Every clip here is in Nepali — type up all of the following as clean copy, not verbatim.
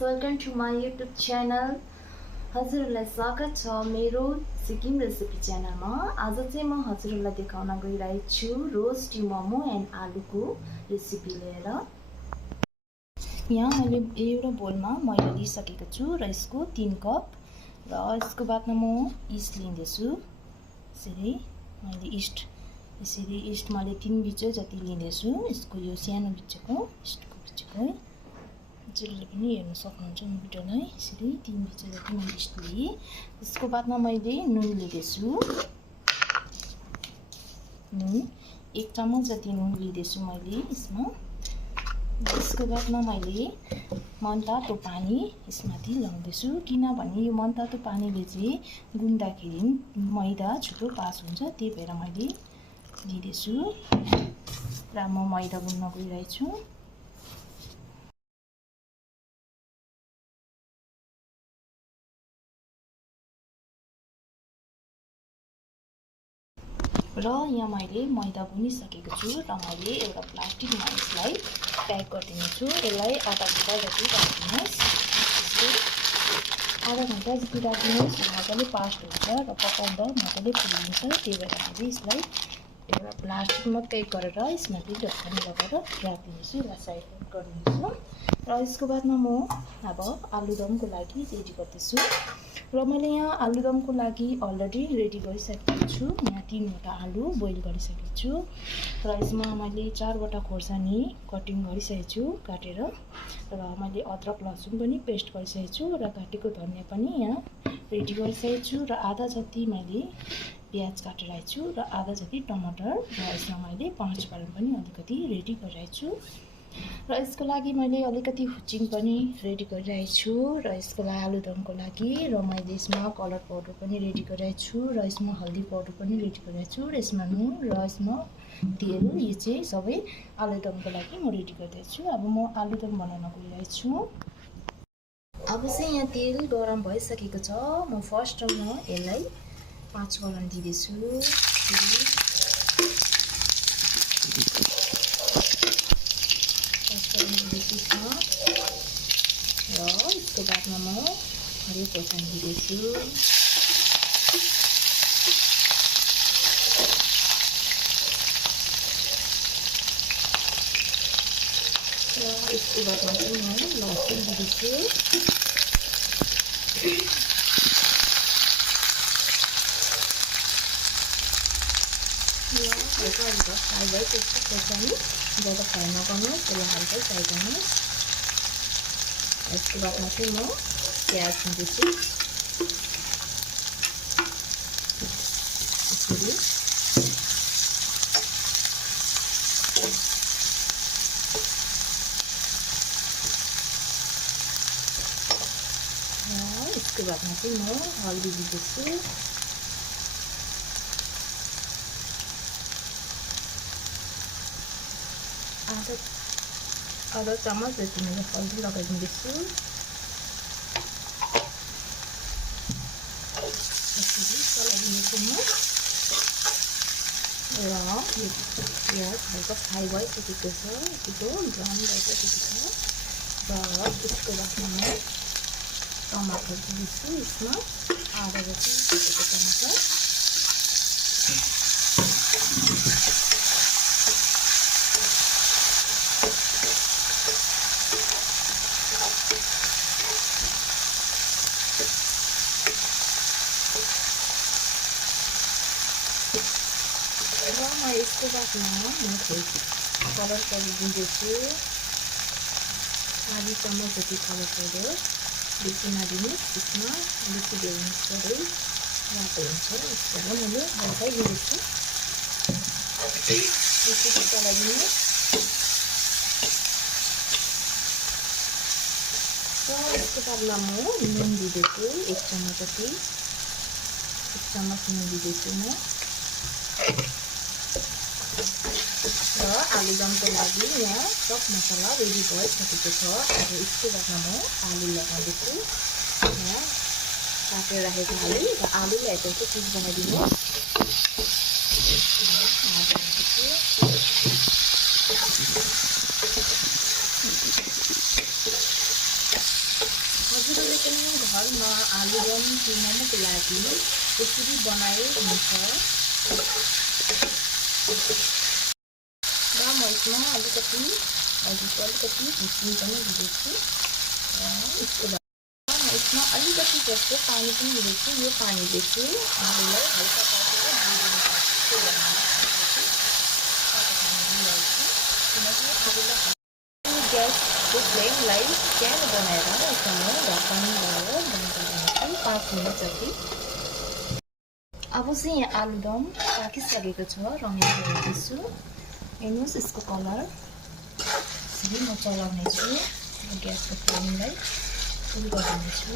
Welcome to my YouTube channel. हजुरहरूलाई स्वागत छ मेरो सिक्किम रेसिपी च्यानलमा। आज चाहिँ म हजुरहरूलाई देखाउन गइरहेको छु रोस्ट मोमो एन्ड आलुको रेसिपी लिएर। यहाँ मैले एउटा बोलमा मैदा लिइसकेको छु र यसको 3 कप र यसको बादमा म इस्ट लिँदैछु। यसरी मैले इस्ट मैले 3 बिचो जति लिँदैछु। यसको यो सानो बिचोको इस्टको बिचोको हजुरले पनि हेर्न सक्नुहुन्छ भिडियोलाई। यसरी 3 बिचो जति मैले इस्ट लिएँ। त्यसको बादमा मैले नुन लिँदैछु। नुन 1 चम्मच जति नुन लिँदैछु मैले यसमा। त्यसको बादमा मैले मनतातो पानी यसमाथि लगाउँदैछु, किनभने यो मनतातो पानीले चाहिँ गुन्दाखेरि मैदा छिटो पास हुन्छ, त्यही भएर मैले लिँदैछु। र म मैदा गुन्न गइरहेछु। र यहाँ मैले मैदा गुनिसकेको छु र मैले एउटा प्लास्टिकमा यसलाई प्याक गरिदिनेछु। यसलाई आधा घन्टा जति राखिदिनुहोस्। आधा घन्टा जति राखिदिनुहोस्, मजाले पास्ट हुन्छ र पकाउँदा मजाले फुलिन्छ। त्यही भएर मैले यसलाई एउटा प्लास्टिकमा प्याक गरेर यसमाथि ढक्कन लगाएर राखिदिन्छु। यसलाई साइड गरिदिन्छु। र यसको बादमा म अब आलुदमको लागि रेडी गर्दैछु। र मैले यहाँ आलुदमको लागि अलरेडी रेडी गरिसकेको छु। यहाँ 3वटा आलु बोइल गरिसकेको छु र यसमा मैले 4वटा खोर्सानी कटिङ गरिसकेको छु काटेर। र मैले अदरक लसुन पनि पेस्ट गरिसकेको छु र काटेको धनिया पनि यहाँ रेडी गरिसकेको छु। र आधा जति मैले प्याज काटेर राखेको छु र आधा जति टमाटर र यसमा मैले 5 पालन पनि अलिकति रेडी गरिरहेको छु। र यसको लागि मैले अलिकति हुचिङ पनि रेडी गरिरहेको छु र यसको लागि आलुदमको लागि। र मैले यसमा कलर पाउडर पनि रेडी गरिरहेको छु र यसमा हल्दी पाउडर पनि रेडी गरिरहेको छु र यसमा नुन र यसमा तेल। यो चाहिँ सबै आलुदमको लागि म रेडी गरिरहेको छु। अब म आलुदम बनाउन गइरहेको छु। अब चाहिँ यहाँ तेल गरम भइसकेको छ। म फर्स्टमा यसलाई 5 गलन दिँदैछु। र यसको बादमा म हरियो खोर्सानी दिँदैछु। र यसको बादमा चाहिँ म लसुन दिँदैछु। हल्का हल्का फ्राई भइसक्यो खोर्सानी, ज्यादा फ्राई नगर्नुहोस्, त्यसलाई हल्का फ्राई गर्नुहोस्। यसको बादमा चाहिँ म प्याज दिँदैछु। यसरी यसको बादमा चाहिँ म हल्दी दिँदैछु। आधा चम्मच जति मैले हल्दी लगाइदिँदैछु। यसरी चलाइदिँदैछु म। र यो प्याज हल्का फ्राई भइसकेको छ, यतिको ब्राउन भइसकेको छ। र यसको बादमा म टमाटर दिँदैछु। यसमा आधा जति काटेको टमाटर। र म यसको बादमा म कलर पाउडर दिँदैछु। आधी चम्मच जति कलर पाउडर, बेसी नदिनुहोस्, त्यसमा बेसी भेल्नुहोस् थोरै रातो हुन्छ। यसबाट मैले हल्का दिँदैछु। यसरी चलाइदिनुहोस्। र यसको बादमा म नुन दिँदैछु। 1 चम्मच जति, 1 चम्मच नुन दिँदैछु म। र आलुदमको लागि यहाँ सब मसला रेडी भइसकेको छ। अब यसको बादमा म आलु लगाउँदैछु। यहाँ काटेर राखेको आलु र आलुलाई चाहिँ पिस बनाइदिनुहोस्। आलुदम स्टिम मोमोको लागि यसरी बनाए हुन्छ। र म यसमा अलिकति भिटामिन पनि दिँदैछु र यसको बाद म यसमा अलिकति जस्तो पानी पनि दिँदैछु। यो पानीले चाहिँ आलुलाई हल्का पारेर किनकि आलुलाई ग्यासको फ्लेमलाई सानो बनाएर यसमा ढक्कन लगाएर बन्द गर्नेछु 5 मिनट जति। अब चाहिँ यहाँ आलुदम पाकिसकेको छ र म हेर्दैछु। हेर्नुहोस् यसको कलर। यसरी म चलाउनेछु ग्यासको फ्लेमलाई फुल गरिदिनेछु।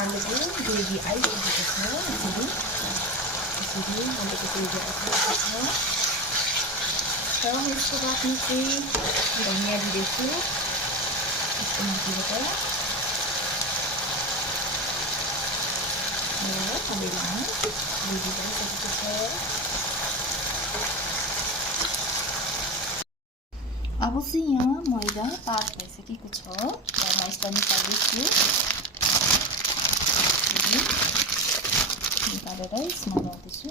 आलुको ग्रेभी आइसकेको छ। यसरी आलुको ग्रेभी आइसकेको छ र म यसको बादमा चाहिँ धनियाँ दिँदैछु यसको माथिबाट। सबैमा ग्रेभी भइसकेको छ। अब चाहिँ यहाँ मैदा पाक भइसकेको छ र म यसलाई निकाल्दैछु। निकालेर यसमा लगाउँदैछु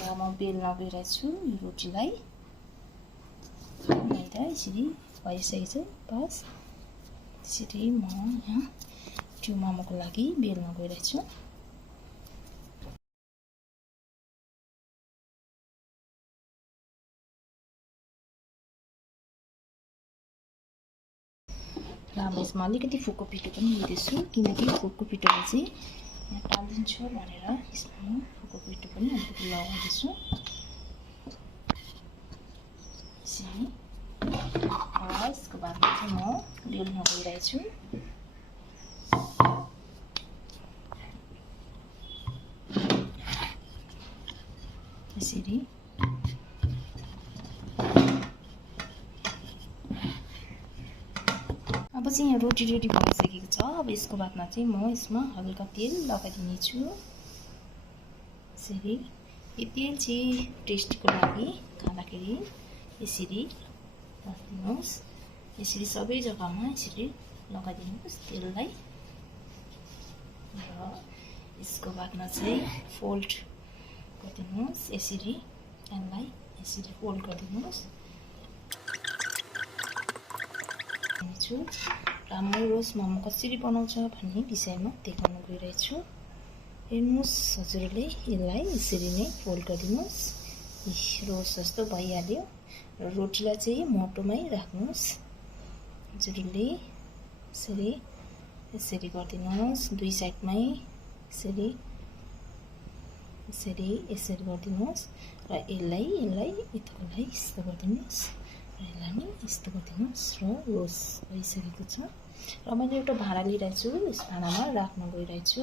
र म बेल्न गइरहेछु यो रोटीलाई। मैदा यसरी भइसकेको छ पास। त्यसरी म यहाँ स्टिम मोमोको लागि बेल्न गइरहेछु। र म यसमा अलिकति फुको पिठो पनि लिँदैछु किनकि फुको पिठोले चाहिँ यहाँ टालिन्छ भनेर यसमा म फुको पिठो पनि अलिकति लगाउँदैछु। यसको बादमा चाहिँ म बेल्न गइरहेछु। यसरी अब चाहिँ यहाँ रोटी रेडी भइसकेको छ। अब यसको बादमा चाहिँ म यसमा हल्का तेल लगाइदिनेछु। यसरी यो तेल चाहिँ टेस्टको लागि खाँदाखेरि यसरी राख्नुहोस्। यसरी सबै जग्गामा यसरी लगाइदिनुहोस् तेललाई। र यसको बादमा चाहिँ फोल्ड गरिदिनुहोस्। यसरी यसलाई यसरी फोल्ड गरिदिनुहोस्। र म रोस्ट मोमो कसरी बनाउँछ भन्ने विषयमा देखाउन गइरहेछु। हेर्नुहोस् हजुरले यसलाई यसरी नै फोल्ड गरिदिनुहोस्। रोस्ट जस्तो भइहाल्यो र रोटीलाई चाहिँ मोटोमै राख्नुहोस्। हजुरले यसरी यसरी गरिदिनुहोस्। दुई साइडमै यसरी यसरी यसरी गरिदिनुहोस् र यसलाई यताकोलाई यस्तो गरिदिनुहोस् र यसलाई नि यस्तो गरिदिनुहोस् र रोस्ट भइसकेको छ। र मैले एउटा भाँडा लिइरहेको छु। यस भाँडामा राख्न गइरहेको छु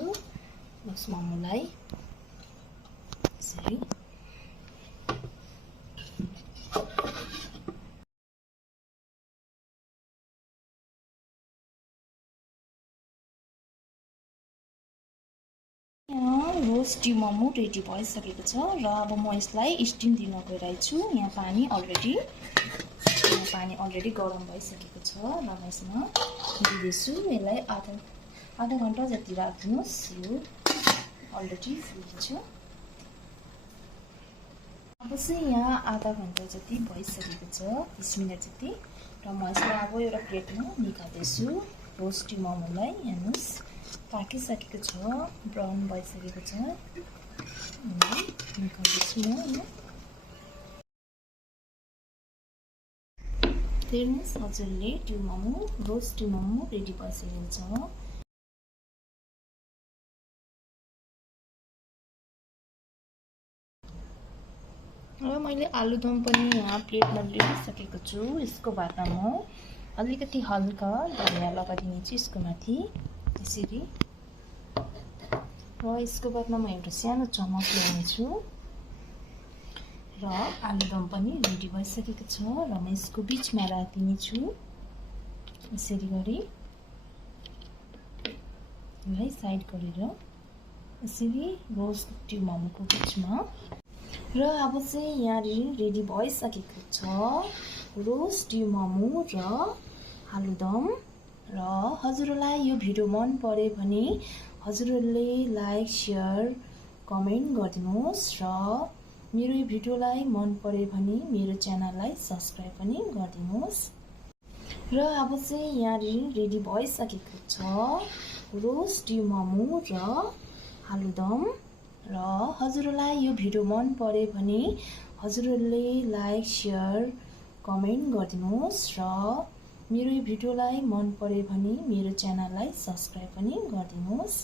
रोस्ट मोमोलाई। यसरी रोस्ट मोमो रेडी भइसकेको छ र अब म यसलाई स्टिम दिन गइरहेको छु। यहाँ पानी अलरेडी गरम भइसकेको छ र म यसमा दिँदैछु। यसलाई आधा घन्टा जति राखिदिनुहोस्। यो अलरेडी फुल्छ। अब चाहिँ यहाँ आधा घन्टा जति भइसकेको छ 20 मिनट जति र म यसलाई अब एउटा प्लेटमा निकाल्दैछु। रोस्ट मोमोलाई हेर्नुहोस् पाकिसकेको छ, ब्राउन भइसकेको छ। निकाल्दैछु म। हेर्नुहोस् हजुरले रोस्ट मोमो रेडी भइसकेको छ। र मैले आलुदम पनि यहाँ प्लेटमा लिइसकेको छु। यसको बादमा म अलिकति हल्का धनियाँ लगाइदिनेछु यसको माथि यसरी। र यसको बादमा म एउटा सानो चमच ल्याउनेछु र आलुदम पनि रेडी भइसकेको छ र म यसको बिचमा राखिदिनेछु यसरी गरी। यसलाई साइड गरेर यसरी रोस्ट मोमोको बिचमा। र अब चाहिँ यहाँ रेडी भइसकेको छ रोस्ट मोमो र आलुदम। र हजुरलाई यो भिडियो मन पर्यो भने हजुरहरूले लाइक शेयर कमेन्ट गरिदिनुहोस् र मेरो यो भिडियोलाई मन पर्यो भने मेरो च्यानललाई सब्स्क्राइब पनि गरिदिनुहोस्। र अब चाहिँ यहाँ रेडी भइसकेको छ रोस्टी मोमो र आलुदम। र हजुरलाई यो भिडियो मन पर्यो भने हजुरहरूले लाइक शेयर कमेन्ट गरिदिनुहोस् र मेरो यो भिडियोलाई मन पर्यो भने मेरो च्यानललाई सब्स्क्राइब पनि गरिदिनुहोस्।